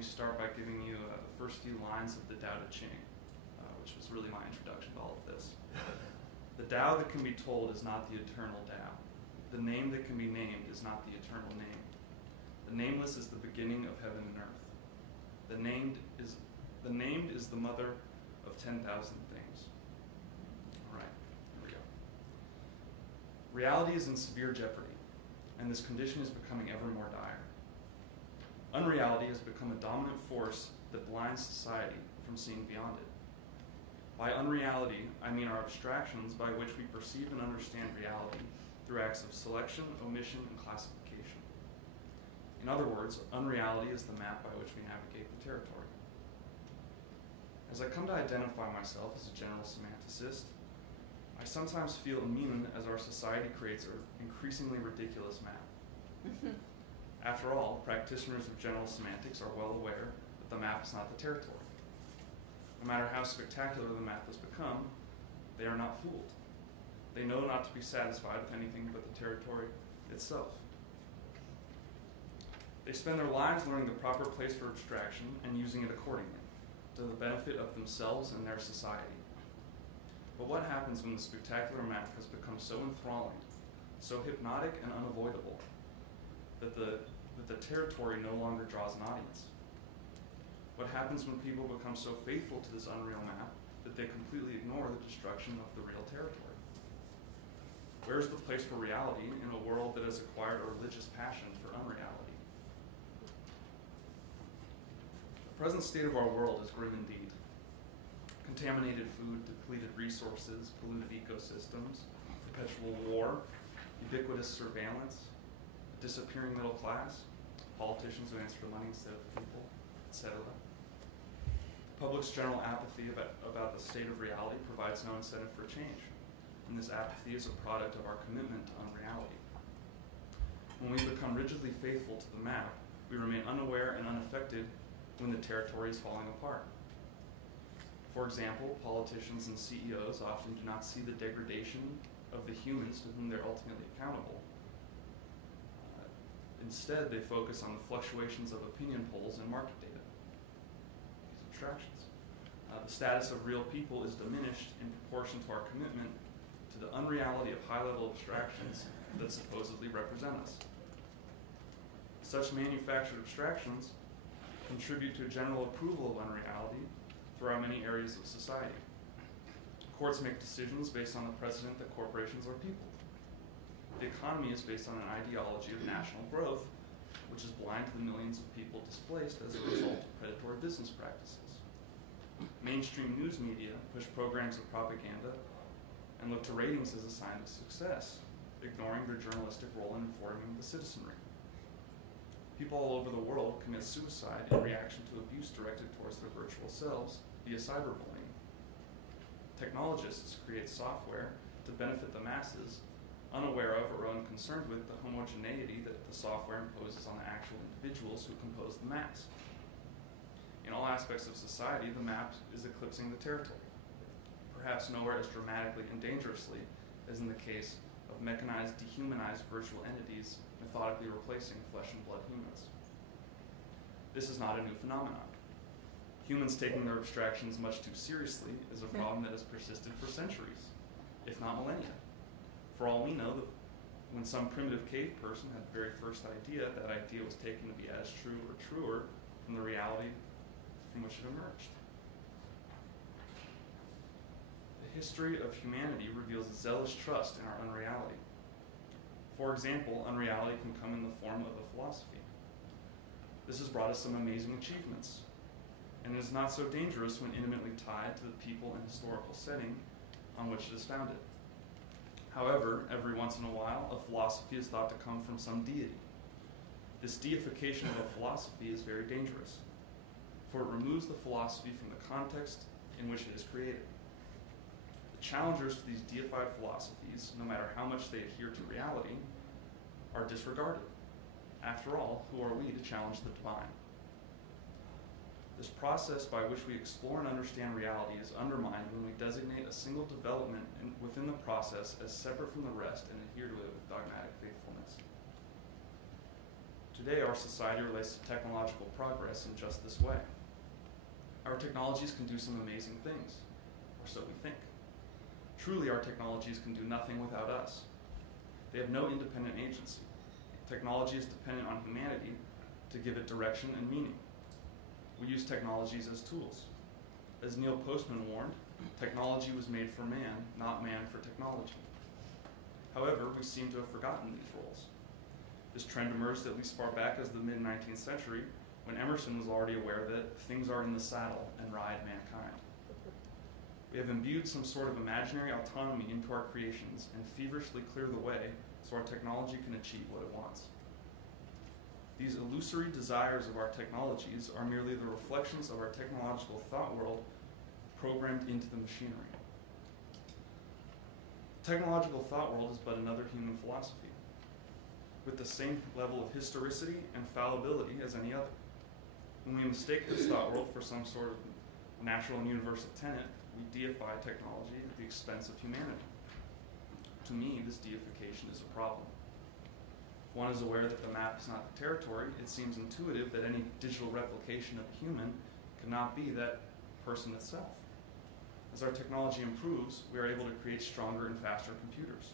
me start by giving you the first few lines of the Tao Te Ching, which was really my introduction to all of this. The Tao that can be told is not the eternal Tao. The name that can be named is not the eternal name. The nameless is the beginning of heaven and earth. The named is the mother of 10,000 things. All right, here we go. Reality is in severe jeopardy, and this condition is becoming ever more dire. Unreality has become a dominant force that blinds society from seeing beyond it. By unreality, I mean our abstractions by which we perceive and understand reality through acts of selection, omission, and classification. In other words, unreality is the map by which we navigate the territory. As I come to identify myself as a general semanticist, I sometimes feel immune as our society creates an increasingly ridiculous map. After all, practitioners of general semantics are well aware that the map is not the territory. No matter how spectacular the map has become, they are not fooled. They know not to be satisfied with anything but the territory itself. They spend their lives learning the proper place for abstraction and using it accordingly, to the benefit of themselves and their society. But what happens when the spectacular map has become so enthralling, so hypnotic and unavoidable, that the territory no longer draws an audience? What happens when people become so faithful to this unreal map that they completely ignore the destruction of the real territory? Where is the place for reality in a world that has acquired a religious passion for unreality? The present state of our world is grim indeed. Contaminated food, depleted resources, polluted ecosystems, perpetual war, ubiquitous surveillance, a disappearing middle class, politicians who answer to money instead of people, etc. The public's general apathy about the state of reality provides no incentive for change, and this apathy is a product of our commitment to unreality. When we become rigidly faithful to the map, we remain unaware and unaffected when the territory is falling apart. For example, politicians and CEOs often do not see the degradation of the humans to whom they're ultimately accountable. Instead, they focus on the fluctuations of opinion polls and market data, these abstractions. The status of real people is diminished in proportion to our commitment to the unreality of high-level abstractions that supposedly represent us. Such manufactured abstractions contribute to a general approval of unreality throughout many areas of society. Courts make decisions based on the precedent that corporations are people. The economy is based on an ideology of national growth, which is blind to the millions of people displaced as a result of predatory business practices. Mainstream news media push programs of propaganda and look to ratings as a sign of success, ignoring their journalistic role in informing the citizenry. People all over the world commit suicide in reaction to abuse directed towards their virtual selves via cyberbullying. Technologists create software to benefit the masses, unaware of or unconcerned with the homogeneity that the software imposes on the actual individuals who compose the maps. In all aspects of society, the map is eclipsing the territory, perhaps nowhere as dramatically and dangerously as in the case of mechanized, dehumanized virtual entities methodically replacing flesh and blood humans. This is not a new phenomenon. Humans taking their abstractions much too seriously is a problem that has persisted for centuries, if not millennia. For all we know, when some primitive cave person had the very first idea, that idea was taken to be as true or truer from the reality from which it emerged. The history of humanity reveals a zealous trust in our unreality. For example, unreality can come in the form of a philosophy. This has brought us some amazing achievements, and it is not so dangerous when intimately tied to the people and historical setting on which it is founded. However, every once in a while, a philosophy is thought to come from some deity. This deification of a philosophy is very dangerous, for it removes the philosophy from the context in which it is created. The challengers to these deified philosophies, no matter how much they adhere to reality, are disregarded. After all, who are we to challenge the divine? This process by which we explore and understand reality is undermined when we designate a single development within the process as separate from the rest and adhere to it with dogmatic faithfulness. To Today, our society relates to technological progress in just this way. Our technologies can do some amazing things, or so we think. Truly, our technologies can do nothing without us. They have no independent agency. Technology is dependent on humanity to give it direction and meaning. We use technologies as tools. As Neil Postman warned, technology was made for man, not man for technology. However, we seem to have forgotten these roles. This trend emerged at least far back as the mid-19th century, when Emerson was already aware that things are in the saddle and ride mankind. We have imbued some sort of imaginary autonomy into our creations and feverishly clear the way so our technology can achieve what it wants. These illusory desires of our technologies are merely the reflections of our technological thought world programmed into the machinery. The technological thought world is but another human philosophy, with the same level of historicity and fallibility as any other. When we mistake this thought world for some sort of natural and universal tenet, we deify technology at the expense of humanity. To me, this deification is a problem. If one is aware that the map is not the territory, it seems intuitive that any digital replication of a human cannot be that person itself. As our technology improves, we are able to create stronger and faster computers.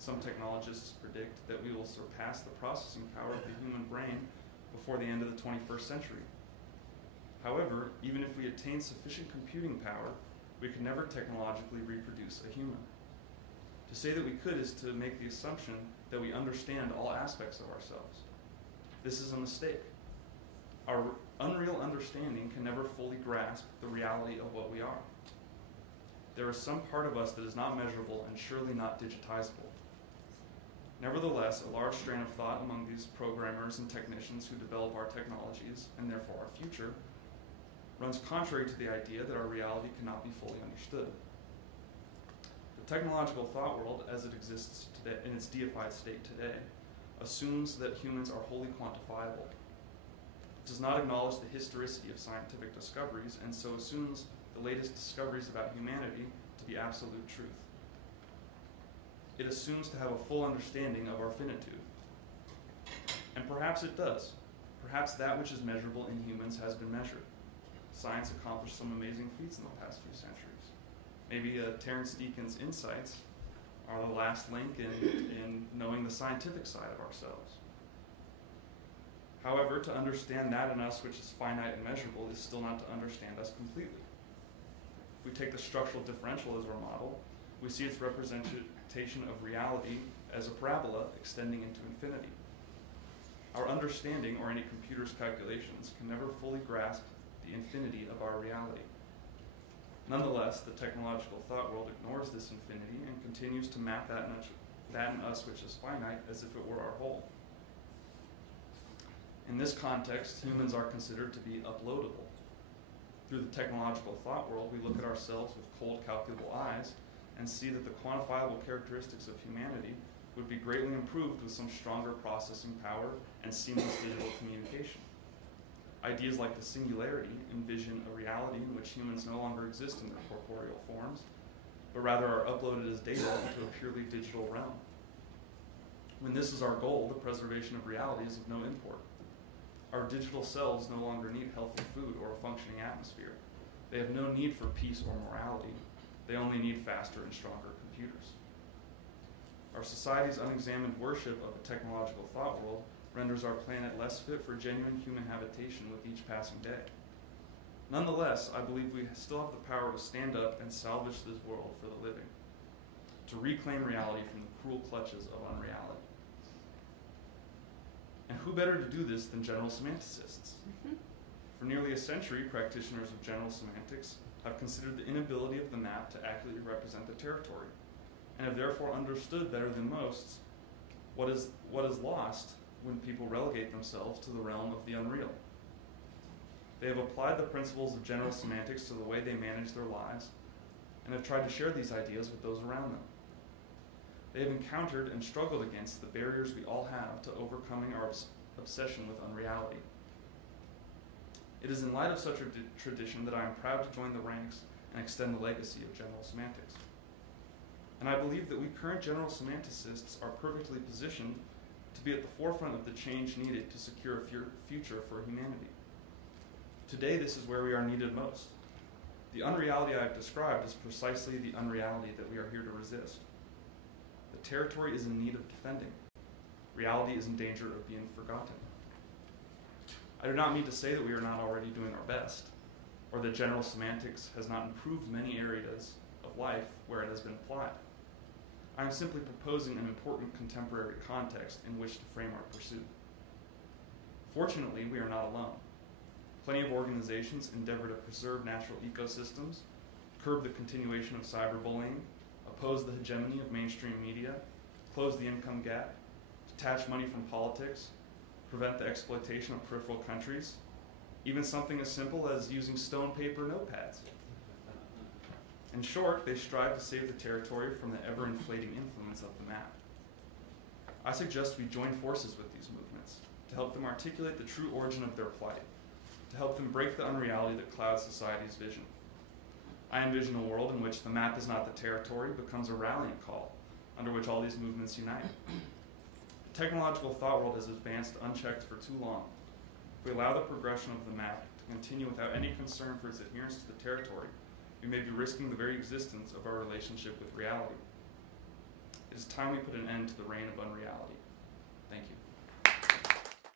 Some technologists predict that we will surpass the processing power of the human brain before the end of the 21st century. However, even if we attain sufficient computing power, we can never technologically reproduce a human. To say that we could is to make the assumption that we understand all aspects of ourselves. This is a mistake. Our unreal understanding can never fully grasp the reality of what we are. There is some part of us that is not measurable and surely not digitizable. Nevertheless, a large strain of thought among these programmers and technicians who develop our technologies, and therefore our future, runs contrary to the idea that our reality cannot be fully understood. The technological thought world, as it exists today, in its deified state today, assumes that humans are wholly quantifiable. It does not acknowledge the historicity of scientific discoveries, and so assumes the latest discoveries about humanity to be absolute truth. It assumes to have a full understanding of our finitude. And perhaps it does. Perhaps that which is measurable in humans has been measured. Science accomplished some amazing feats in the past few centuries. Maybe Terence Deacon's insights are the last link in knowing the scientific side of ourselves. However, to understand that in us which is finite and measurable is still not to understand us completely. If we take the structural differential as our model, we see its representation of reality as a parabola extending into infinity. Our understanding, or any computer's calculations, can never fully grasp the infinity of our reality. Nonetheless, the technological thought world ignores this infinity and continues to map that in us which is finite as if it were our whole. In this context, humans are considered to be uploadable. Through the technological thought world, we look at ourselves with cold, calculable eyes and see that the quantifiable characteristics of humanity would be greatly improved with some stronger processing power and seamless digital communication. Ideas like the singularity envision a reality in which humans no longer exist in their corporeal forms, but rather are uploaded as data into a purely digital realm. When this is our goal, the preservation of reality is of no import. Our digital selves no longer need healthy food or a functioning atmosphere. They have no need for peace or morality. They only need faster and stronger computers. Our society's unexamined worship of a technological thought world renders our planet less fit for genuine human habitation with each passing day. Nonetheless, I believe we still have the power to stand up and salvage this world for the living, to reclaim reality from the cruel clutches of unreality. And who better to do this than general semanticists? For nearly a century, practitioners of general semantics have considered the inability of the map to accurately represent the territory, and have therefore understood better than most what is lost when people relegate themselves to the realm of the unreal. They have applied the principles of general semantics to the way they manage their lives, and have tried to share these ideas with those around them. They have encountered and struggled against the barriers we all have to overcoming our obsession with unreality. It is in light of such a tradition that I am proud to join the ranks and extend the legacy of general semantics. And I believe that we current general semanticists are perfectly positioned to be at the forefront of the change needed to secure a future for humanity. Today, this is where we are needed most. The unreality I have described is precisely the unreality that we are here to resist. The territory is in need of defending. Reality is in danger of being forgotten. I do not mean to say that we are not already doing our best, or that general semantics has not improved many areas of life where it has been applied. I am simply proposing an important contemporary context in which to frame our pursuit. Fortunately, we are not alone. Plenty of organizations endeavor to preserve natural ecosystems, curb the continuation of cyberbullying, oppose the hegemony of mainstream media, close the income gap, detach money from politics, prevent the exploitation of peripheral countries, even something as simple as using stone paper notepads. In short, they strive to save the territory from the ever-inflating influence of the map. I suggest we join forces with these movements to help them articulate the true origin of their plight, to help them break the unreality that clouds society's vision. I envision a world in which the map is not the territory becomes a rallying call under which all these movements unite. The technological thought world has advanced unchecked for too long. If we allow the progression of the map to continue without any concern for its adherence to the territory, we may be risking the very existence of our relationship with reality. It is time we put an end to the reign of unreality. Thank you.